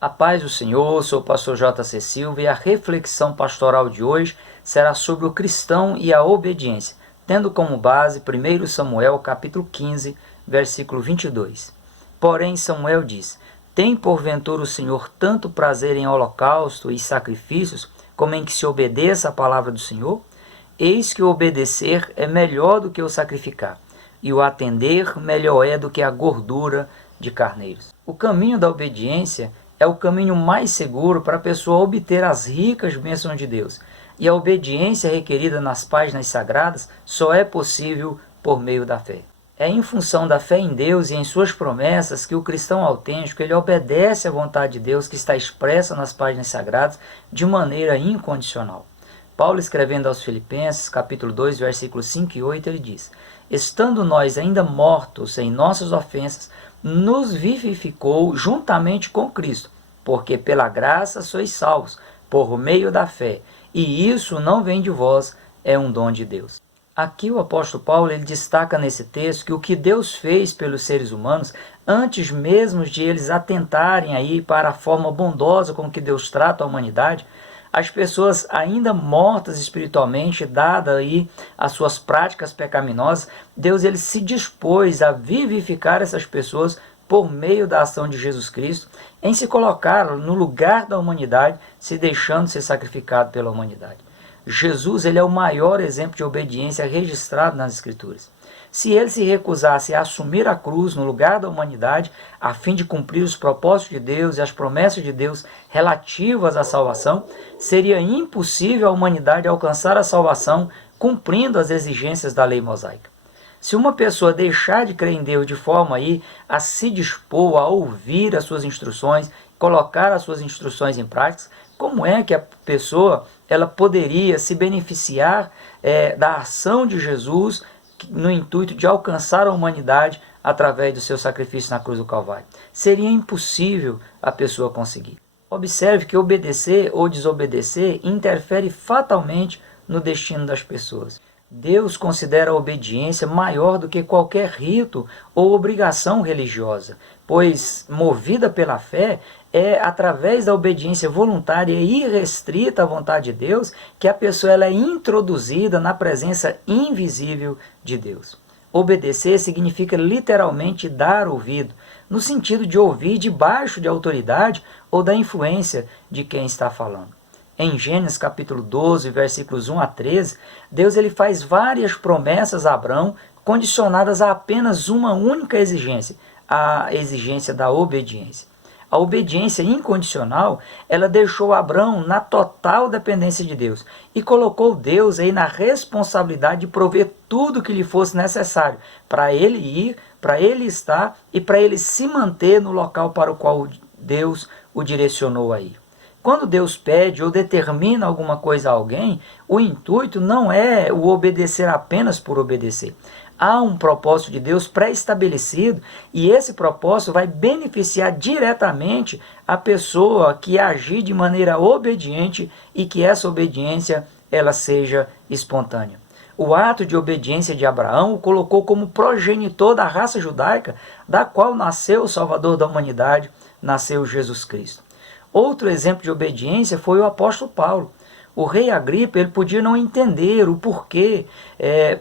A paz do Senhor, sou o pastor J.C. Silva e a reflexão pastoral de hoje será sobre o cristão e a obediência, tendo como base 1 Samuel capítulo 15, versículo 22. Porém Samuel diz: tem porventura o Senhor tanto prazer em holocausto e sacrifícios, como em que se obedeça a palavra do Senhor? Eis que o obedecer é melhor do que o sacrificar, e o atender melhor é do que a gordura de carneiros. O caminho da obediência é o caminho mais seguro para a pessoa obter as ricas bênçãos de Deus. E a obediência requerida nas páginas sagradas só é possível por meio da fé. É em função da fé em Deus e em suas promessas que o cristão autêntico ele obedece à vontade de Deus que está expressa nas páginas sagradas de maneira incondicional. Paulo, escrevendo aos Filipenses, capítulo 2, versículos 5 e 8, ele diz: estando nós ainda mortos em nossas ofensas, nos vivificou juntamente com Cristo, porque pela graça sois salvos, por meio da fé, e isso não vem de vós, é um dom de Deus. Aqui o apóstolo Paulo ele destaca nesse texto que o que Deus fez pelos seres humanos, antes mesmo de eles atentarem aí para a forma bondosa com que Deus trata a humanidade, as pessoas ainda mortas espiritualmente, dada aí as suas práticas pecaminosas, Deus ele se dispôs a vivificar essas pessoas por meio da ação de Jesus Cristo, em se colocar no lugar da humanidade, se deixando ser sacrificado pela humanidade. Jesus ele é o maior exemplo de obediência registrado nas Escrituras. Se ele se recusasse a assumir a cruz no lugar da humanidade, a fim de cumprir os propósitos de Deus e as promessas de Deus relativas à salvação, seria impossível a humanidade alcançar a salvação cumprindo as exigências da lei mosaica. Se uma pessoa deixar de crer em Deus de forma aí a se dispor a ouvir as suas instruções, colocar as suas instruções em prática, como é que a pessoa ela poderia se beneficiar da ação de Jesus no intuito de alcançar a humanidade através do seu sacrifício na cruz do Calvário? Seria impossível a pessoa conseguir. Observe que obedecer ou desobedecer interfere fatalmente no destino das pessoas. Deus considera a obediência maior do que qualquer rito ou obrigação religiosa, pois, movida pela fé, é através da obediência voluntária e irrestrita à vontade de Deus que a pessoa ela é introduzida na presença invisível de Deus. Obedecer significa literalmente dar ouvido, no sentido de ouvir debaixo de autoridade ou da influência de quem está falando. Em Gênesis capítulo 12, versículos 1 a 13, Deus ele faz várias promessas a Abrão, condicionadas a apenas uma única exigência, a exigência da obediência. A obediência incondicional, ela deixou Abrão na total dependência de Deus e colocou Deus aí na responsabilidade de prover tudo que lhe fosse necessário para ele ir, para ele estar e para ele se manter no local para o qual Deus o direcionou a ir. Quando Deus pede ou determina alguma coisa a alguém, o intuito não é o obedecer apenas por obedecer. Há um propósito de Deus pré-estabelecido e esse propósito vai beneficiar diretamente a pessoa que agir de maneira obediente e que essa obediência ela seja espontânea. O ato de obediência de Abraão o colocou como progenitor da raça judaica, da qual nasceu o Salvador da humanidade, nasceu Jesus Cristo. Outro exemplo de obediência foi o apóstolo Paulo. O rei Agripa ele podia não entender o porquê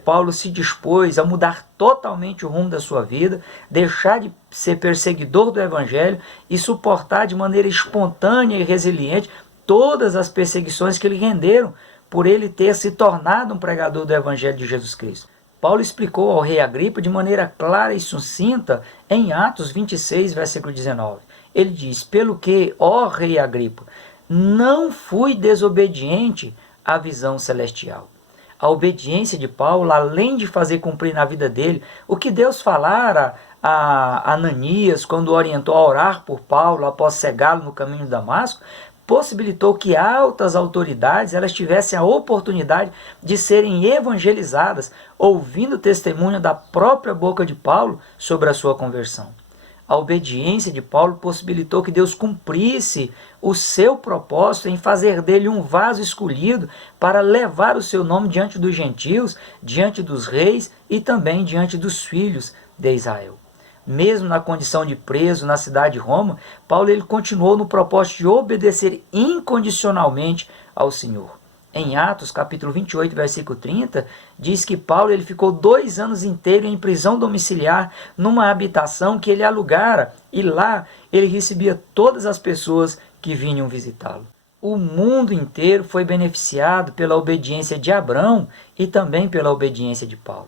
Paulo se dispôs a mudar totalmente o rumo da sua vida, deixar de ser perseguidor do evangelho e suportar de maneira espontânea e resiliente todas as perseguições que lhe renderam por ele ter se tornado um pregador do evangelho de Jesus Cristo. Paulo explicou ao rei Agripa de maneira clara e sucinta em Atos 26, versículo 19. Ele diz: pelo que, ó rei Agripa, não fui desobediente à visão celestial. A obediência de Paulo, além de fazer cumprir na vida dele o que Deus falara a Ananias quando o orientou a orar por Paulo após cegá-lo no caminho de Damasco, possibilitou que altas autoridades elas tivessem a oportunidade de serem evangelizadas, ouvindo o testemunho da própria boca de Paulo sobre a sua conversão. A obediência de Paulo possibilitou que Deus cumprisse o seu propósito em fazer dele um vaso escolhido para levar o seu nome diante dos gentios, diante dos reis e também diante dos filhos de Israel. Mesmo na condição de preso na cidade de Roma, Paulo ele continuou no propósito de obedecer incondicionalmente ao Senhor. Em Atos, capítulo 28, versículo 30, diz que Paulo ele ficou 2 anos inteiros em prisão domiciliar, numa habitação que ele alugara, e lá ele recebia todas as pessoas que vinham visitá-lo. O mundo inteiro foi beneficiado pela obediência de Abraão e também pela obediência de Paulo.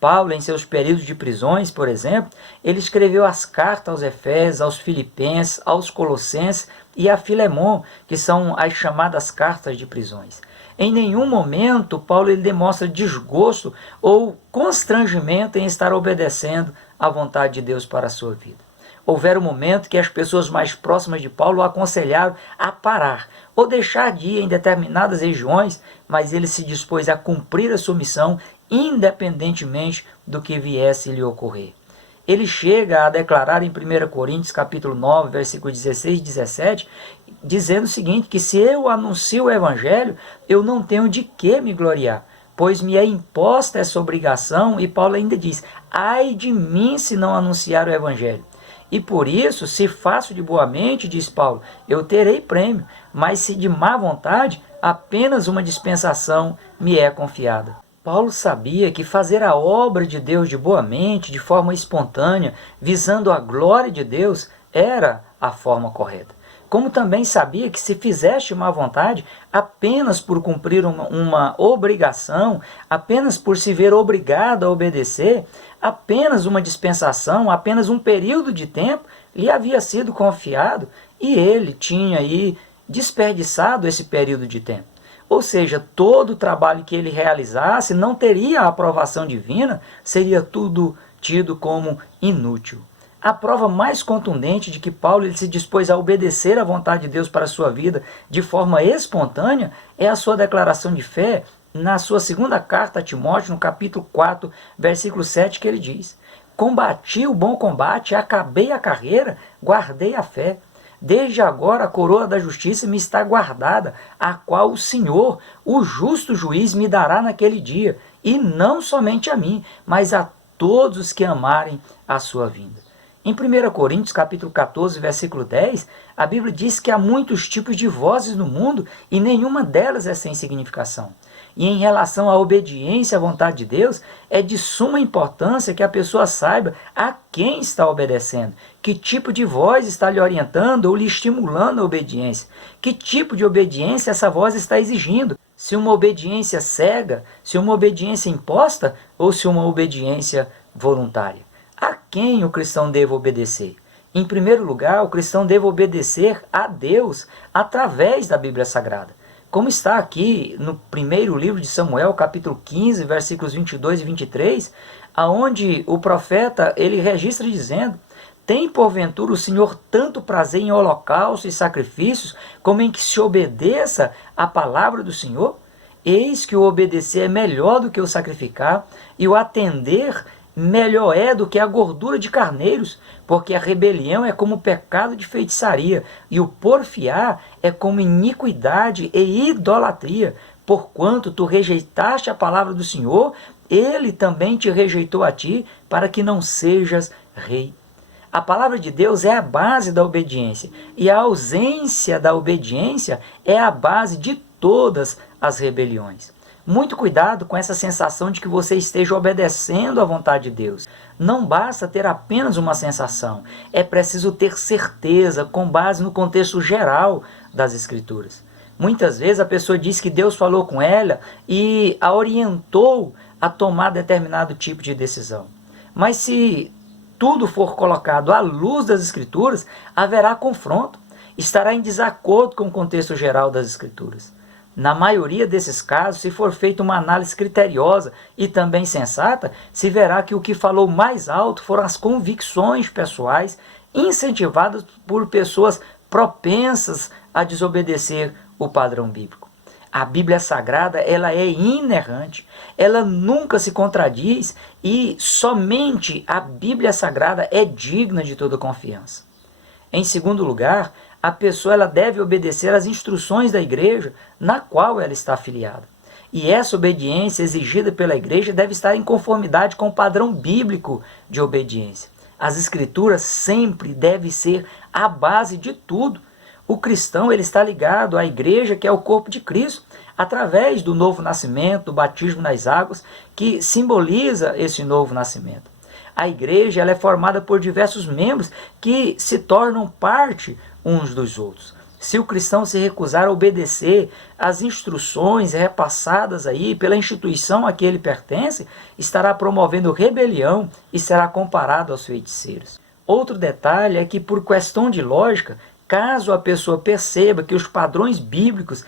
Paulo, em seus períodos de prisões, por exemplo, ele escreveu as cartas aos Efésios, aos Filipenses, aos Colossenses e a Filemon, que são as chamadas cartas de prisões. Em nenhum momento Paulo ele demonstra desgosto ou constrangimento em estar obedecendo à vontade de Deus para a sua vida. Houveram momentos que as pessoas mais próximas de Paulo o aconselharam a parar ou deixar de ir em determinadas regiões, mas ele se dispôs a cumprir a sua missão independentemente do que viesse lhe ocorrer. Ele chega a declarar em 1 Coríntios capítulo 9, versículos 16 e 17, dizendo o seguinte, que se eu anuncio o evangelho, eu não tenho de que me gloriar, pois me é imposta essa obrigação, e Paulo ainda diz, ai de mim se não anunciar o evangelho. E por isso, se faço de boa mente, diz Paulo, eu terei prêmio, mas se de má vontade, apenas uma dispensação me é confiada. Paulo sabia que fazer a obra de Deus de boa mente, de forma espontânea, visando a glória de Deus, era a forma correta. Como também sabia que se fizeste má vontade, apenas por cumprir uma obrigação, apenas por se ver obrigado a obedecer, apenas uma dispensação, apenas um período de tempo lhe havia sido confiado e ele tinha aí desperdiçado esse período de tempo. Ou seja, todo o trabalho que ele realizasse não teria a aprovação divina, seria tudo tido como inútil. A prova mais contundente de que Paulo ele se dispôs a obedecer à vontade de Deus para a sua vida de forma espontânea é a sua declaração de fé na sua segunda carta a Timóteo, no capítulo 4, versículo 7, que ele diz: combati o bom combate, acabei a carreira, guardei a fé. Desde agora a coroa da justiça me está guardada, a qual o Senhor, o justo juiz, me dará naquele dia, e não somente a mim, mas a todos os que amarem a sua vinda. Em 1 Coríntios, capítulo 14, versículo 10, a Bíblia diz que há muitos tipos de vozes no mundo e nenhuma delas é sem significação. E em relação à obediência à vontade de Deus, é de suma importância que a pessoa saiba a quem está obedecendo, que tipo de voz está lhe orientando ou lhe estimulando a obediência, que tipo de obediência essa voz está exigindo, se uma obediência cega, se uma obediência imposta ou se uma obediência voluntária. A quem o cristão deve obedecer? Em primeiro lugar, o cristão deve obedecer a Deus através da Bíblia Sagrada. Como está aqui no primeiro livro de Samuel, capítulo 15, versículos 22 e 23, aonde o profeta ele registra dizendo: tem porventura o Senhor tanto prazer em holocaustos e sacrifícios, como em que se obedeça à palavra do Senhor? Eis que o obedecer é melhor do que o sacrificar, e o atender melhor é do que a gordura de carneiros, porque a rebelião é como pecado de feitiçaria, e o porfiar é como iniquidade e idolatria. Porquanto tu rejeitaste a palavra do Senhor, ele também te rejeitou a ti, para que não sejas rei. A palavra de Deus é a base da obediência, e a ausência da obediência é a base de todas as rebeliões. Muito cuidado com essa sensação de que você esteja obedecendo à vontade de Deus. Não basta ter apenas uma sensação, é preciso ter certeza com base no contexto geral das Escrituras. Muitas vezes a pessoa diz que Deus falou com ela e a orientou a tomar determinado tipo de decisão. Mas se tudo for colocado à luz das Escrituras, haverá confronto, estará em desacordo com o contexto geral das Escrituras. Na maioria desses casos, se for feita uma análise criteriosa e também sensata, se verá que o que falou mais alto foram as convicções pessoais incentivadas por pessoas propensas a desobedecer o padrão bíblico. A Bíblia Sagrada ela é inerrante, ela nunca se contradiz e somente a Bíblia Sagrada é digna de toda confiança. Em segundo lugar, a pessoa ela deve obedecer às instruções da igreja na qual ela está afiliada. E essa obediência exigida pela igreja deve estar em conformidade com o padrão bíblico de obediência. As Escrituras sempre devem ser a base de tudo. O cristão ele está ligado à igreja, que é o corpo de Cristo, através do novo nascimento, do batismo nas águas, que simboliza esse novo nascimento. A igreja ela é formada por diversos membros que se tornam parte uns dos outros. Se o cristão se recusar a obedecer às instruções repassadas aí pela instituição a que ele pertence, estará promovendo rebelião e será comparado aos feiticeiros. Outro detalhe é que, por questão de lógica, caso a pessoa perceba que os padrões bíblicos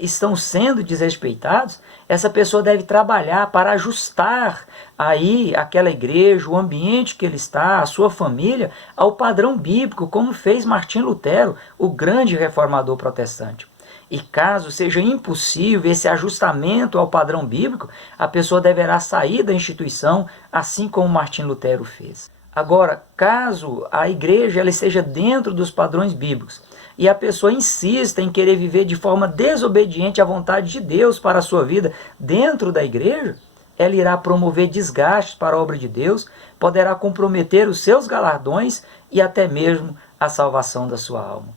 estão sendo desrespeitados, essa pessoa deve trabalhar para ajustar aí aquela igreja, o ambiente que ele está, a sua família, ao padrão bíblico, como fez Martim Lutero, o grande reformador protestante. E caso seja impossível esse ajustamento ao padrão bíblico, a pessoa deverá sair da instituição, assim como Martim Lutero fez. Agora, caso a igreja ela esteja dentro dos padrões bíblicos e a pessoa insista em querer viver de forma desobediente à vontade de Deus para a sua vida dentro da igreja, ela irá promover desgastes para a obra de Deus, poderá comprometer os seus galardões e até mesmo a salvação da sua alma.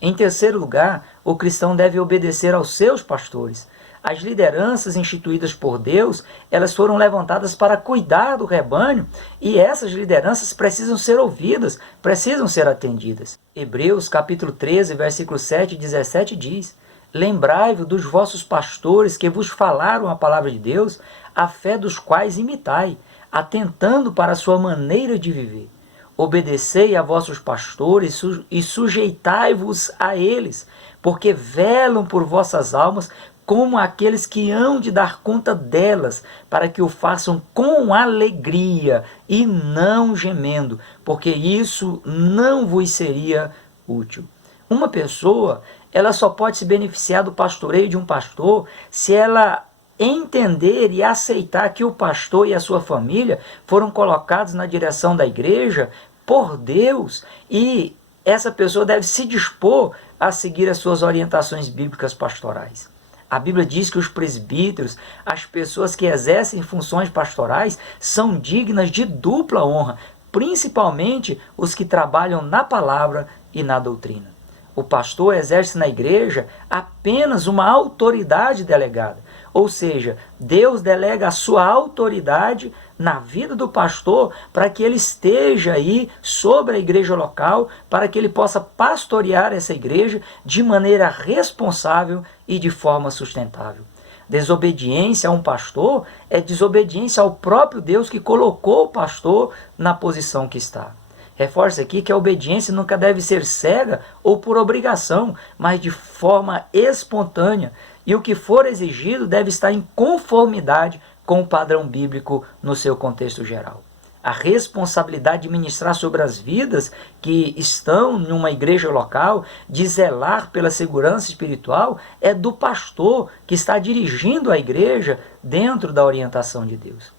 Em terceiro lugar, o cristão deve obedecer aos seus pastores. As lideranças instituídas por Deus, elas foram levantadas para cuidar do rebanho e essas lideranças precisam ser ouvidas, precisam ser atendidas. Hebreus capítulo 13, versículo 7 e 17 diz: Lembrai-vos dos vossos pastores que vos falaram a palavra de Deus, a fé dos quais imitai, atentando para a sua maneira de viver. Obedecei a vossos pastores e sujeitai-vos a eles, porque velam por vossas almas como aqueles que hão de dar conta delas, para que o façam com alegria e não gemendo, porque isso não vos seria útil. Uma pessoa, ela só pode se beneficiar do pastoreio de um pastor se ela entender e aceitar que o pastor e a sua família foram colocados na direção da igreja por Deus, e essa pessoa deve se dispor a seguir as suas orientações bíblicas pastorais. A Bíblia diz que os presbíteros, as pessoas que exercem funções pastorais, são dignas de dupla honra, principalmente os que trabalham na palavra e na doutrina. O pastor exerce na igreja apenas uma autoridade delegada, ou seja, Deus delega a sua autoridade na vida do pastor para que ele esteja aí sobre a igreja local, para que ele possa pastorear essa igreja de maneira responsável e de forma sustentável. Desobediência a um pastor é desobediência ao próprio Deus que colocou o pastor na posição que está. Reforça aqui que a obediência nunca deve ser cega ou por obrigação, mas de forma espontânea, e o que for exigido deve estar em conformidade com o padrão bíblico no seu contexto geral. A responsabilidade de ministrar sobre as vidas que estão numa igreja local, de zelar pela segurança espiritual, é do pastor que está dirigindo a igreja dentro da orientação de Deus.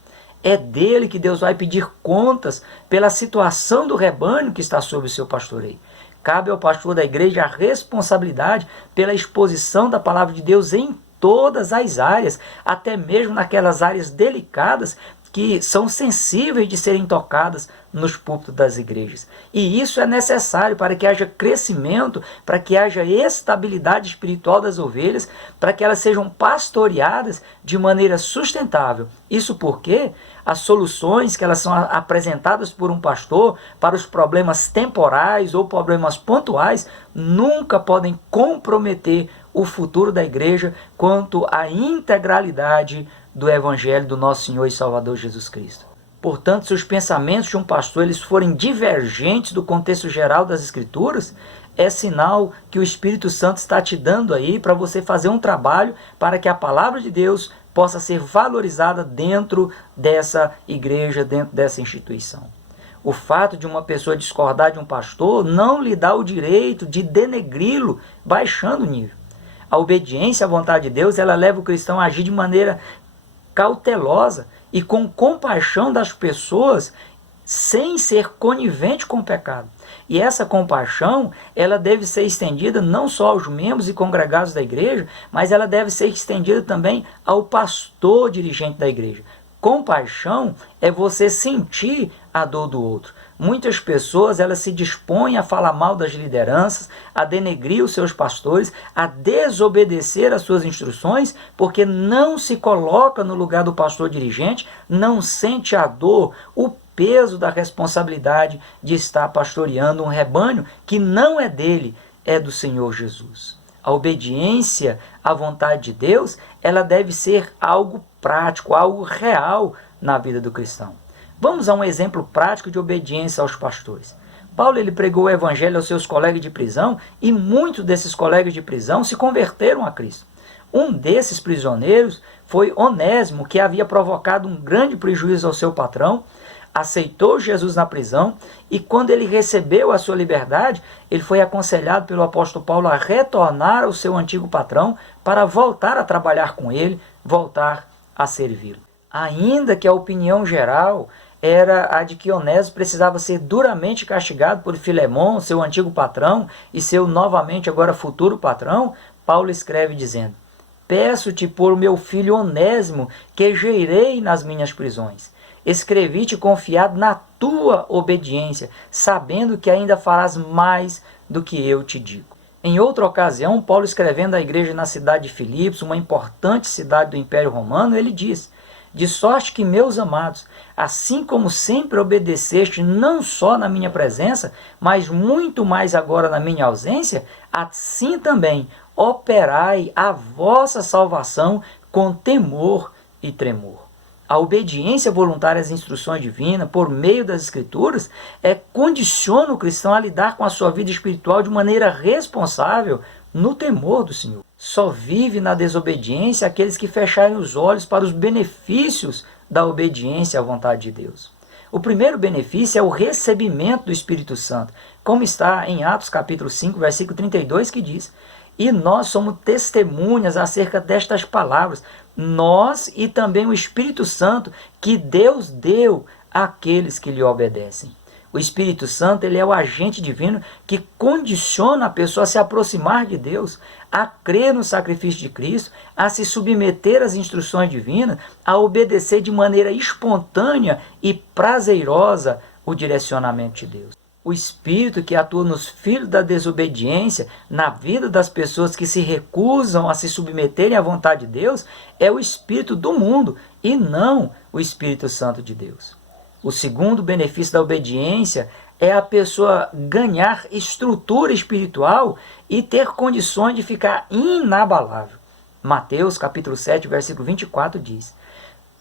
É dele que Deus vai pedir contas pela situação do rebanho que está sob o seu pastoreio. Cabe ao pastor da igreja a responsabilidade pela exposição da palavra de Deus em todas as áreas, até mesmo naquelas áreas delicadas que são sensíveis de serem tocadas nos púlpitos das igrejas. E isso é necessário para que haja crescimento, para que haja estabilidade espiritual das ovelhas, para que elas sejam pastoreadas de maneira sustentável. Isso porque as soluções que elas são apresentadas por um pastor para os problemas temporais ou problemas pontuais nunca podem comprometer o futuro da igreja quanto à integralidade do Evangelho do nosso Senhor e Salvador Jesus Cristo. Portanto, se os pensamentos de um pastor eles forem divergentes do contexto geral das Escrituras, é sinal que o Espírito Santo está te dando aí para você fazer um trabalho para que a palavra de Deus possa ser valorizada dentro dessa igreja, dentro dessa instituição. O fato de uma pessoa discordar de um pastor não lhe dá o direito de denegri-lo, baixando o nível. A obediência à vontade de Deus, ela leva o cristão a agir de maneira cautelosa e com compaixão das pessoas, sem ser conivente com o pecado. E essa compaixão, ela deve ser estendida não só aos membros e congregados da igreja, mas ela deve ser estendida também ao pastor dirigente da igreja. Compaixão é você sentir a dor do outro. Muitas pessoas elas se dispõem a falar mal das lideranças, a denegrir os seus pastores, a desobedecer às suas instruções, porque não se coloca no lugar do pastor dirigente, não sente a dor, o peso da responsabilidade de estar pastoreando um rebanho que não é dele, é do Senhor Jesus. A obediência à vontade de Deus, ela deve ser algo prático, algo real na vida do cristão. Vamos a um exemplo prático de obediência aos pastores. Paulo ele pregou o evangelho aos seus colegas de prisão e muitos desses colegas de prisão se converteram a Cristo. Um desses prisioneiros foi Onésimo, que havia provocado um grande prejuízo ao seu patrão, aceitou Jesus na prisão e quando ele recebeu a sua liberdade, ele foi aconselhado pelo apóstolo Paulo a retornar ao seu antigo patrão para voltar a trabalhar com ele, voltar a servi-lo. Ainda que a opinião geral era a de que Onésimo precisava ser duramente castigado por Filemão, seu antigo patrão, e seu novamente agora futuro patrão, Paulo escreve dizendo: peço-te por meu filho Onésimo, que gerei nas minhas prisões. Escrevi-te confiado na tua obediência, sabendo que ainda farás mais do que eu te digo. Em outra ocasião, Paulo escrevendo à igreja na cidade de Filipos, uma importante cidade do Império Romano, ele diz: de sorte que, meus amados, assim como sempre obedeceste não só na minha presença, mas muito mais agora na minha ausência, assim também operai a vossa salvação com temor e tremor. A obediência voluntária às instruções divinas, por meio das Escrituras, condiciona o cristão a lidar com a sua vida espiritual de maneira responsável, no temor do Senhor. Só vive na desobediência aqueles que fecharem os olhos para os benefícios da obediência à vontade de Deus. O primeiro benefício é o recebimento do Espírito Santo, como está em Atos capítulo 5, versículo 32, que diz: e nós somos testemunhas acerca destas palavras, nós e também o Espírito Santo que Deus deu àqueles que lhe obedecem. O Espírito Santo ele é o agente divino que condiciona a pessoa a se aproximar de Deus, a crer no sacrifício de Cristo, a se submeter às instruções divinas, a obedecer de maneira espontânea e prazerosa o direcionamento de Deus. O Espírito que atua nos filhos da desobediência, na vida das pessoas que se recusam a se submeterem à vontade de Deus, é o Espírito do mundo e não o Espírito Santo de Deus. O segundo benefício da obediência é a pessoa ganhar estrutura espiritual e ter condições de ficar inabalável. Mateus capítulo 7, versículo 24 diz: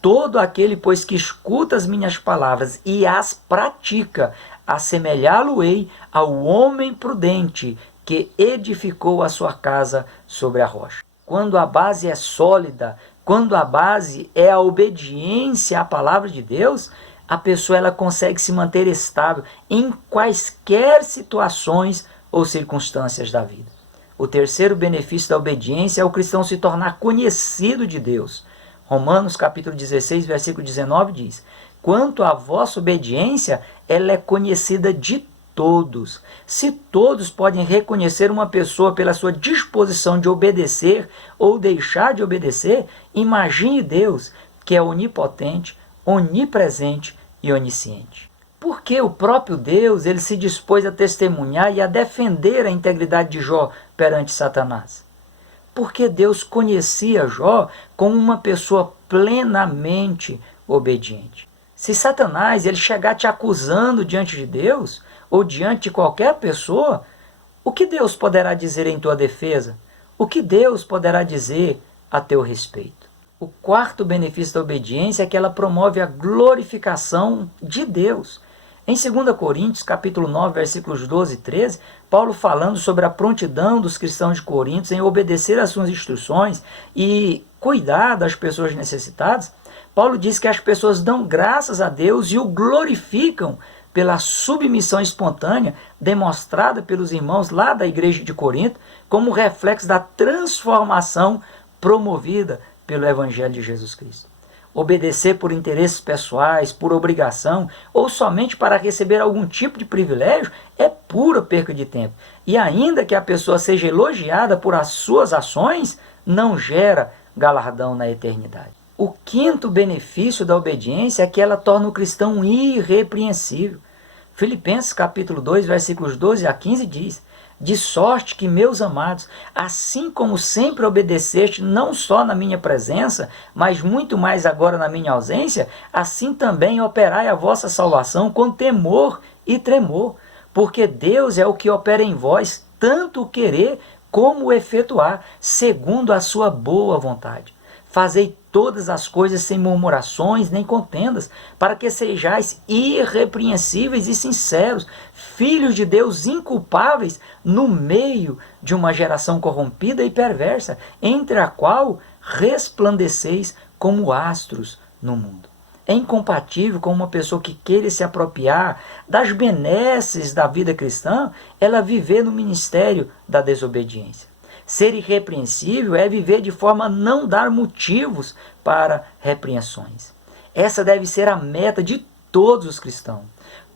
todo aquele, pois, que escuta as minhas palavras e as pratica, assemelhá-lo-ei ao homem prudente que edificou a sua casa sobre a rocha. Quando a base é sólida, quando a base é a obediência à palavra de Deus, a pessoa ela consegue se manter estável em quaisquer situações ou circunstâncias da vida. O terceiro benefício da obediência é o cristão se tornar conhecido de Deus. Romanos capítulo 16, versículo 19 diz: quanto à vossa obediência, ela é conhecida de todos. Se todos podem reconhecer uma pessoa pela sua disposição de obedecer ou deixar de obedecer, imagine Deus, que é onipotente, onipresente e onisciente. Porque o próprio Deus ele se dispôs a testemunhar e a defender a integridade de Jó perante Satanás. Porque Deus conhecia Jó como uma pessoa plenamente obediente. Se Satanás ele chegar te acusando diante de Deus, ou diante de qualquer pessoa, o que Deus poderá dizer em tua defesa? O que Deus poderá dizer a teu respeito? O quarto benefício da obediência é que ela promove a glorificação de Deus. Em 2 Coríntios, capítulo 9, versículos 12 e 13, Paulo falando sobre a prontidão dos cristãos de Coríntios em obedecer às suas instruções e cuidar das pessoas necessitadas, Paulo diz que as pessoas dão graças a Deus e o glorificam pela submissão espontânea demonstrada pelos irmãos lá da igreja de Corinto, como reflexo da transformação promovida pelo Evangelho de Jesus Cristo. Obedecer por interesses pessoais, por obrigação, ou somente para receber algum tipo de privilégio, é pura perca de tempo. E ainda que a pessoa seja elogiada por as suas ações, não gera galardão na eternidade. O quinto benefício da obediência é que ela torna o cristão irrepreensível. Filipenses capítulo 2, versículos 12 a 15 diz: de sorte que, meus amados, assim como sempre obedeceste, não só na minha presença, mas muito mais agora na minha ausência, assim também operai a vossa salvação com temor e tremor, porque Deus é o que opera em vós, tanto o querer como o efetuar, segundo a sua boa vontade. Fazei todas as coisas sem murmurações nem contendas, para que sejais irrepreensíveis e sinceros, filhos de Deus inculpáveis, no meio de uma geração corrompida e perversa, entre a qual resplandeceis como astros no mundo. É incompatível com uma pessoa que queira se apropriar das benesses da vida cristã, ela viver no ministério da desobediência. Ser irrepreensível é viver de forma a não dar motivos para repreensões. Essa deve ser a meta de todos os cristãos.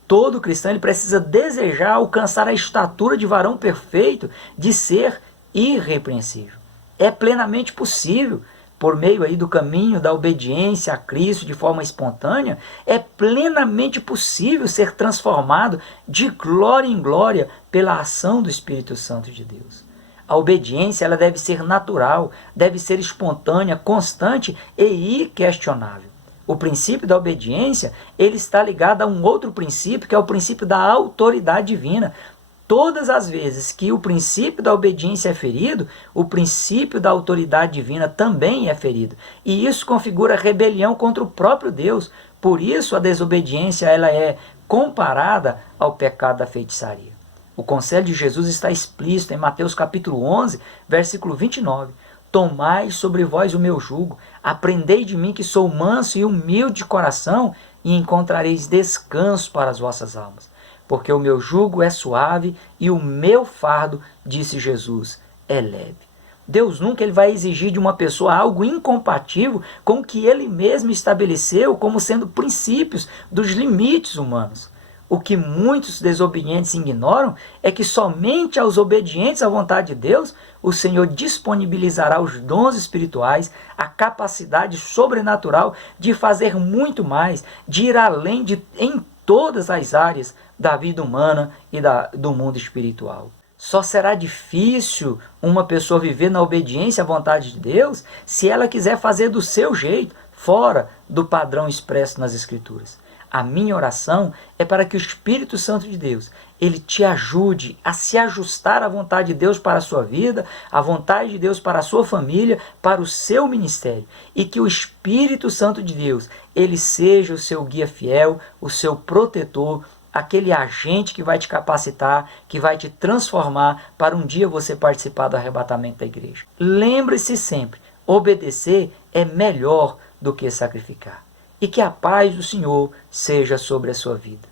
Todo cristão ele precisa desejar alcançar a estatura de varão perfeito, de ser irrepreensível. É plenamente possível, por meio aí do caminho da obediência a Cristo de forma espontânea, é plenamente possível ser transformado de glória em glória pela ação do Espírito Santo de Deus. A obediência ela deve ser natural, deve ser espontânea, constante e inquestionável. O princípio da obediência ele está ligado a um outro princípio, que é o princípio da autoridade divina. Todas as vezes que o princípio da obediência é ferido, o princípio da autoridade divina também é ferido. E isso configura rebelião contra o próprio Deus. Por isso a desobediência ela é comparada ao pecado da feitiçaria. O conselho de Jesus está explícito em Mateus capítulo 11, versículo 29. Tomai sobre vós o meu jugo, aprendei de mim que sou manso e humilde de coração, e encontrareis descanso para as vossas almas. Porque o meu jugo é suave e o meu fardo, disse Jesus, é leve. Deus nunca ele vai exigir de uma pessoa algo incompatível com o que ele mesmo estabeleceu como sendo princípios dos limites humanos. O que muitos desobedientes ignoram é que somente aos obedientes à vontade de Deus, o Senhor disponibilizará os dons espirituais, a capacidade sobrenatural de fazer muito mais, de ir além em todas as áreas da vida humana e do mundo espiritual. Só será difícil uma pessoa viver na obediência à vontade de Deus se ela quiser fazer do seu jeito, fora do padrão expresso nas Escrituras. A minha oração é para que o Espírito Santo de Deus, ele te ajude a se ajustar à vontade de Deus para a sua vida, à vontade de Deus para a sua família, para o seu ministério. E que o Espírito Santo de Deus, ele seja o seu guia fiel, o seu protetor, aquele agente que vai te capacitar, que vai te transformar para um dia você participar do arrebatamento da igreja. Lembre-se sempre, obedecer é melhor do que sacrificar. E que a paz do Senhor seja sobre a sua vida.